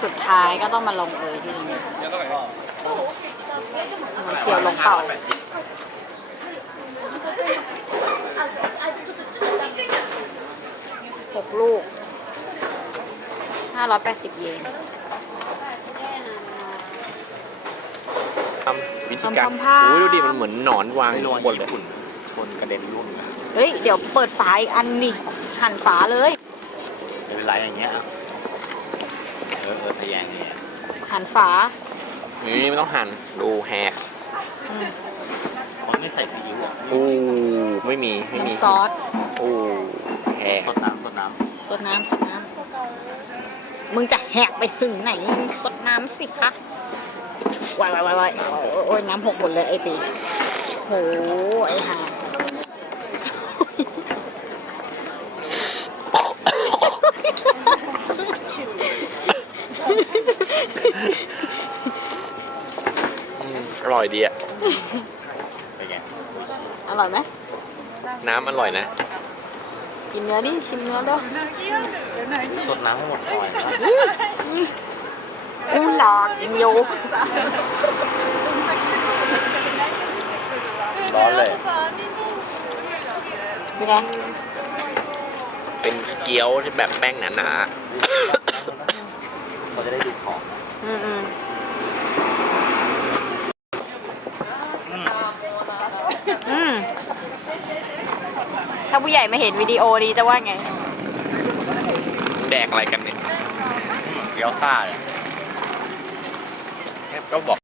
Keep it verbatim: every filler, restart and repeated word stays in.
สุดท้ายก็ต้องมาลงเอยที่นี่มันเกี่ยวลงเป่าหกลูกห้าร้อยแปดสิบเยนทำวิธีการโอ้ยดูดิมันเหมือนหนอนวางบนเลยบนกระเด็นร่วงเฮ้ยเดี๋ยวเปิดฝาอีกอันนี่หั่นฝาเลยเป็นไรอย่างเงี้ยเออเออทะแยงเนี่ยหั่นฝานี่ไม่ต้องหั่นดูแหกอ๋อนี่ใส่ซีอิ๊วอ่ะอู้ไม่มีไม่มีซอสอู้แหกสดน้ำสดน้ำสดน้ำสดน้ำมึงจะแหกไปถึงไหนสดน้ำสิคะวายวายวายวายโอ้ยน้ำหกหมดเลยไอ้ตีโหไอ้ห่าอร่อยดีอ่ะเป็นไงอร่อยไหมน้ำอร่อยนะกินเนื้อดิชิมเนื้อด้วยสดน้ำให้หมดหน่อยกูหลอกกินโยร้อนเลยเป็นไงเป็นเกี๊ยวที่แบบแป้งหนาๆเขาจะได้ดูของอืมอืมอืมถ้าผู้ใหญ่ไม่เห็นวิดีโอนี้จะว่าไงแดกอะไรกันเนี่ยเกี๊ยวซ่าเลยก็บอก